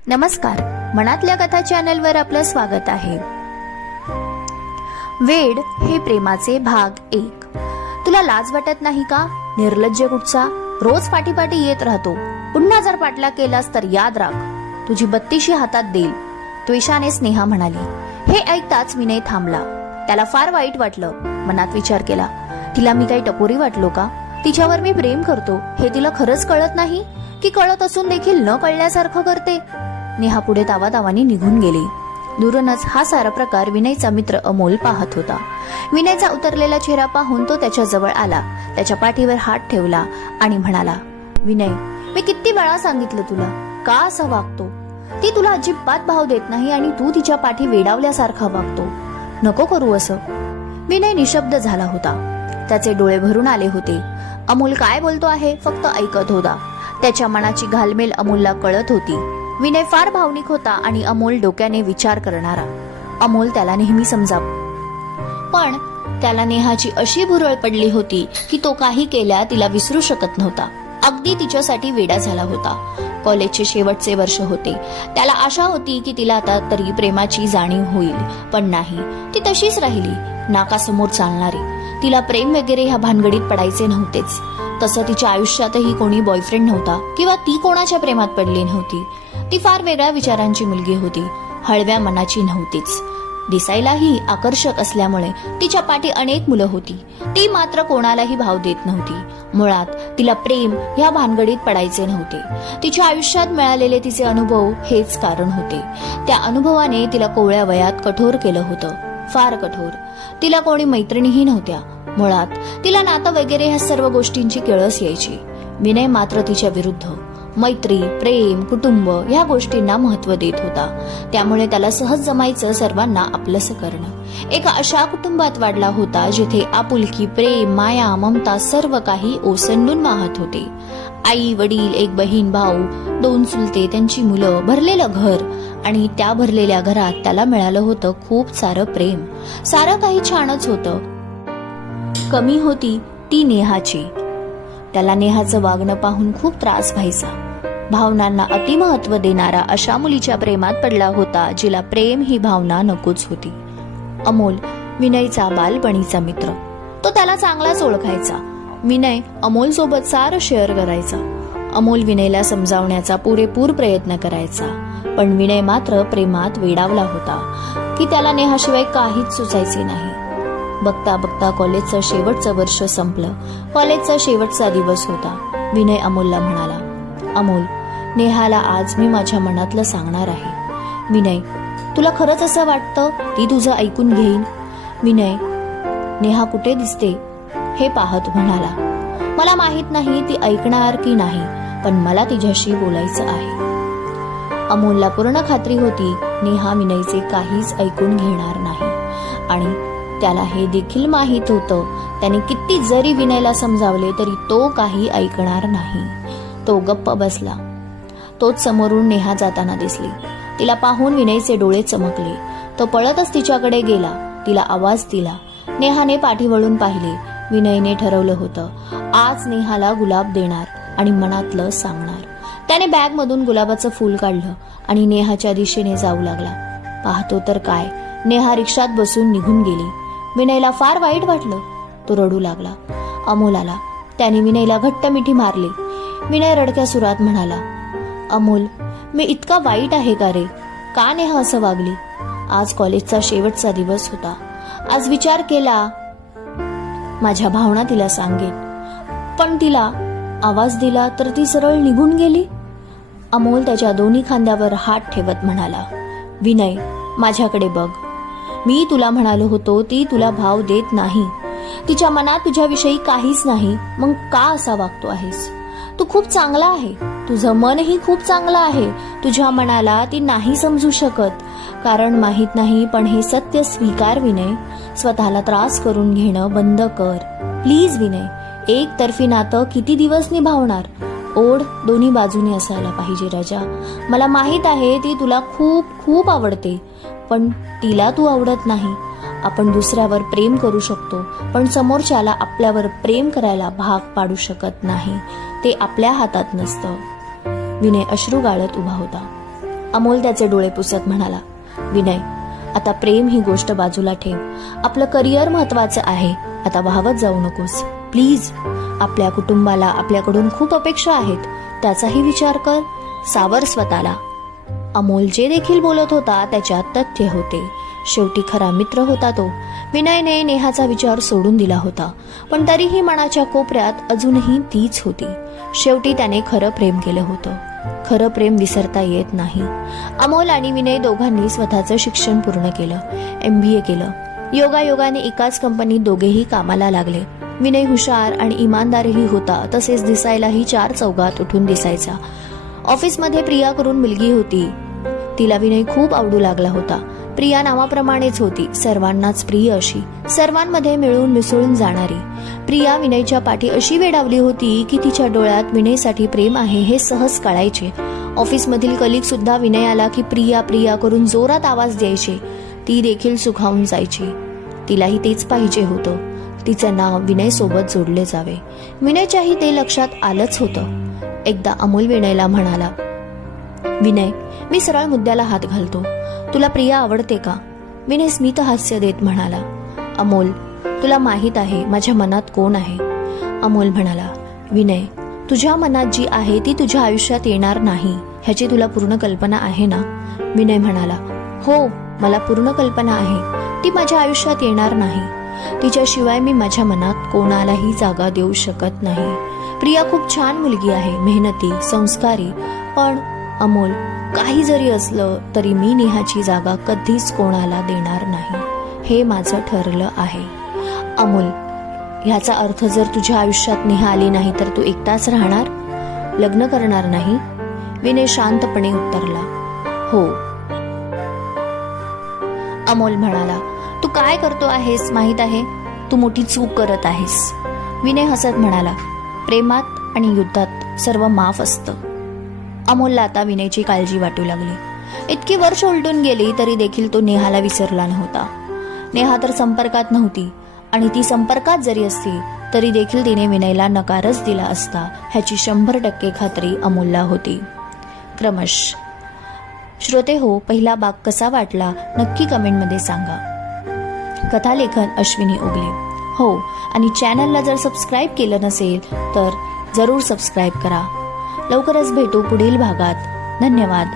नमस्कार, मनातल्या कथा चॅनलवर आपलं स्वागत आहे. वेड हे प्रेमाचे भाग 1. तुला लाज वाटत नाही का? निर्लज्ज कुठचा, रोज पाठीपाठी येत राहतो. पुन्हा जर पाठला केलास तर याद राख, तुझी बत्तीशी हातात देईल, त्वेषाने स्नेहा म्हणाली. हे ऐकताच विनय थांबला. त्याला फार वाईट वाटलं. मनात विचार केला, तिला मी काही टपोरी वाटलो का? तिच्यावर मी प्रेम करतो हे तिला खरंच कळत नाही की कळत असून देखील न कळल्यासारखं करते? नेहा पुढे तावातावानी निघून गेली. दूरनच हा सारा प्रकार विनयचा मित्र अमोल पाहत होता. विनयचा उतरलेला चेहरा पाहून तो त्याच्या जवळ आला, त्याच्या पाठीवर हात ठेवला आणि म्हणाला, विनय, मी किती वेळा सांगितलं तुला, का असा वागतो? ती तुला अजिबात भाव देत नाही आणि तू तिच्या पाठी वेडावल्यासारखा वागतो. नको करू असं. विनय निशब्द झाला होता. त्याचे डोळे भरून आले होते. अमोल काय बोलतो आहे फक्त ऐकत होता. त्याच्या मनाची घालमेल अमोलला कळत होती. विनय फार भावनिक होता आणि अमोल डोक्याने विचार करणारा. अमोल त्याला नेहमी समजाव, पण त्याला नेहाची अशी भुरळ पडली होती की तो काही केल्या तिला विसरू शकत नव्हता. अगदी तिच्यासाठी वेडा झाला होता. कॉलेजचे शेवटचे वर्ष होते. त्याला आशा होती की तिला आता तरी प्रेमाची जाणीव होईल, पण नाही, ती तशीच राहिली, नाकासमोर चालणारी. तिला प्रेम वगैरे ह्या भानगडीत पडायचे नव्हतेच. तसं तिच्या आयुष्यातही कोणी बॉयफ्रेंड नव्हता किंवा ती कोणाच्या प्रेमात पडली नव्हती. ती फार वेगळ्या विचारांची मुलगी होती, हळव्या मनाची नव्हतीच. दिसायलाही आकर्षक असल्यामुळे तिच्या पाठी अनेक मुलं होती. ती मात्र कोणालाही भाव देत नव्हती. मुळात तिला प्रेम ह्या भानगडीत पडायचे नव्हते. तिच्या आयुष्यात मिळालेले तिचे अनुभव हेच कारण होते. त्या अनुभवाने तिला कोवळ्या वयात कठोर केलं होतं, फार कठोर. तिला कोणी मैत्रिणीही नव्हत्या. मुळात तिला नातं वगैरे ह्या सर्व गोष्टींची किळस यायची. विनय मात्र तिच्या विरुद्ध मैत्री, प्रेम, कुटुंब ह्या गोष्टींना महत्व देत होता. त्यामुळे त्याला सहज जमायचं सर्वांना आपलंसं करणं. एका अशा कुटुंबात वाढला होता जिथे आपुलकी, प्रेम, माया, ममता सर्व काही ओसंडून वाहत होते. आई, वडील, एक बहीण, भाऊ, 2 चुलते, त्यांची मुलं, भरलेलं घर. आणि त्या भरलेल्या घरात त्याला मिळालं होतं खूप सारं प्रेम. सारं काही छानच होतं. कमी होती ती नेहाची. त्याला नेहाचं वागणं पाहून खूप त्रास व्हायचा. भावनांना अतिमहत्व देणारा अशा मुलीच्या प्रेमात पडला होता जिला प्रेम ही भावना नकोच होती. अमोल विनयचा बालपणीचा मित्र. तो त्याला चांगलाच ओळखायचा. विनय अमोल सोबत सारं शेअर करायचा. अमोल विनयला समजावण्याचा पुरेपूर प्रयत्न करायचा. पण विनय मात्र प्रेमात वेडावला होता की त्याला नेहाशिवाय काहीच सुचायचे नाही. बघता बघता कॉलेजचं शेवटचं वर्ष संपलं. कॉलेजचा शेवटचा दिवस होता. विनय अमोलला म्हणाला, अमोल, नेहाला आज मी माझ्या मनातलं सांगणार आहे. विनय, तुला खरंच असं वाटतं ती तुझं ऐकून घेईन? विनय नेहा कुठे दिसते हे पाहत म्हणाला, मला माहित नाही ती ऐकणार की नाही, पण मला तिच्याशी बोलायचं आहे. अमोलला पूर्ण खात्री होती नेहा विनयचे काहीच ऐकून घेणार नाही. आणि त्याला हे देखील माहित होतं, त्याने किती जरी विनयला समजावले तरी तो काही ऐकणार नाही. तो गप्प बसला. तोच समोरून नेहा जाताना दिसली. तिला पाहून विनयचे डोळे चमकले. तो पळतच तिच्याकडे गेला. तिला आवाज दिला. नेहाने पाठी वळून पाहिले. विनयने ठरवलं होतं आज नेहाला गुलाब देणार आणि मनातलं सांगणार. त्याने बॅग मधून गुलाबाचं फूल काढलं आणि नेहाच्या दिशेने जाऊ लागला. पाहतो तर काय, नेहा रिक्षात बसून निघून गेली. विनयला फार वाईट वाटलं. तो रडू लागला. अमोल आला. त्याने विनयला घट्ट मिठी मारली. विनय रडक्या सुरात म्हणाला, अमोल, मी इतका वाईट आहे का रे? का नेहा असं वागली? आज कॉलेजचा शेवटचा दिवस होता. आज विचार केला माझ्या भावना तिला सांगेन, पण तिला आवाज दिला तर ती सरळ निघून गेली. अमोल त्याच्या दोन्ही खांद्यावर हात ठेवत म्हणाला, विनय, माझ्याकडे बघ. मी तुला म्हणालो होतो ती तुला भाव देत नाही. तिच्या मनात तुझ्याविषयी काहीच नाही. मग का असा वागतो आहेस? तू खूप चांगला आहे. तुझं मनही खूप चांगलं आहे. तुझ्या मनाला ती नाही समजू शकत. कारण माहित नाही, पण हे सत्य स्वीकार विनय. स्वतःला त्रास करून घेणं बंद कर प्लीज विनय. एकतर्फी नातं किती दिवस निभावणार? ओढ दोन्ही बाजूने असायला पाहिजे राजा. मला माहित आहे ती तुला खूप खूप आवडते, पण तिला तू आवडत नाही. आपण दुसऱ्यावर प्रेम करू शकतो, पण समोरच्याला आपल्यावर प्रेम करायला भाग पाडू शकत नाही. ते आपल्या हातात नसतं. विनय अश्रू गाळत उभा होता. अमोल त्याचे डोळे पुसत म्हणाला, विनय, आता प्रेम ही गोष्ट बाजूला ठेव. आपलं करिअर महत्वाचं आहे. आता वाहवत जाऊ नकोस प्लीज. आपल्या कुटुंबाला आपल्याकडून खूप अपेक्षा आहेत. त्याचाही विचार कर. सावर स्वतःला. अमोल जे देखील बोलत होता त्याच्यात तथ्य होते. शेवटी खरा मित्र होता तो. विनयने नेहाचा विचार सोडून दिला होता, पण तरीही मनाच्या कोपऱ्यात अजूनही तीच होती. शेवटी त्याने खरं प्रेम केलं होतं. खरं प्रेम विसरता येत नाही. अमोल आणि विनय दोघांनी स्वतःचं शिक्षण पूर्ण केलं. MBA केलं. योगायोगाने एकाच कंपनीत दोघेही कामाला लागले. विनय हुशार आणि इमानदारही होता, तसेच दिसायलाही चार चौघात उठून दिसायचा. ऑफिसमध्ये प्रिया करून मुलगी होती. तिला विनय खूप आवडू लागला होता. प्रिया नावाप्रमाणेच होती, सर्वांनाच प्रिय अशी, सर्वांमध्ये मिळून मिसळून जाणारी. प्रिया विनयच्या पाठी अशी वेडावली होती की तिच्या डोळ्यात विनयसाठी प्रेम आहे हे सहज कळायचे. ऑफिसमधील कलिग सुद्धा विनयाला की प्रिया प्रिया करून जोरात आवाज द्यायचे. ती देखील सुखावून जायची. तिलाही तेच पाहिजे होतं. तिचं नाव विनय सोबत जोडले जावे. विनयच्याही ते लक्षात आलंच होतं. एकदा अमोल विनयला म्हणाला, विनय, मी सरळ मुद्द्याला हात घालतो. तुला प्रिया आवडते का? विनय स्मित हास्य देत म्हणाला, अमोल, तुला माहित आहे माझ्या मनात कोण आहे. अमोल म्हणाला, विनय, तुझ्या मनात जी आहे ती तुझ्या आयुष्यात येणार नाही ह्याची तुला पूर्ण कल्पना आहे ना? विनय म्हणाला, हो, मला पूर्ण कल्पना आहे. ती माझ्या आयुष्यात येणार नाही. तिच्याशिवाय मी माझ्या मनात कोणालाही जागा देऊ शकत नाही. प्रिया खूप छान मुलगी आहे, मेहनती, संस्कारी. पण अमोल, काही जरी असलं तरी मी नेहाची जागा कधीच कोणाला देणार नाही. हे माझं ठरलं आहे. अमोल, ह्याचा अर्थ जर तुझ्या आयुष्यात नेहा आली नाही तर तू एकटाच राहणार? लग्न करणार नाही? विनय शांतपणे उत्तरला, हो. अमोल म्हणाला, तू काय करतो आहेस माहित आहे? तू मोठी चूक करत आहेस. विनय हसत म्हणाला, प्रेमात आणि युद्धात सर्व माफ असतं. अमोलला आता विनयची काळजी वाटू लागली. इतकी वर्ष उलटून गेली तरी देखील तो नेहाला विसरला नव्हता. नेहा तर संपर्कात नव्हती, आणि ती संपर्कात जरी असती तरी देखील तिने विनयला नकारच दिला असता ह्याची 100% खात्री अमोलला होती. क्रमश. श्रोते हो, पहिला भाग कसा वाटला नक्की कमेंटमध्ये सांगा. कथालेखन अश्विनी उगले. हो, आणि चॅनलला जर सबस्क्राईब केलं नसेल तर जरूर सबस्क्राईब करा. लवकरच भेटू पुढील भागात. धन्यवाद.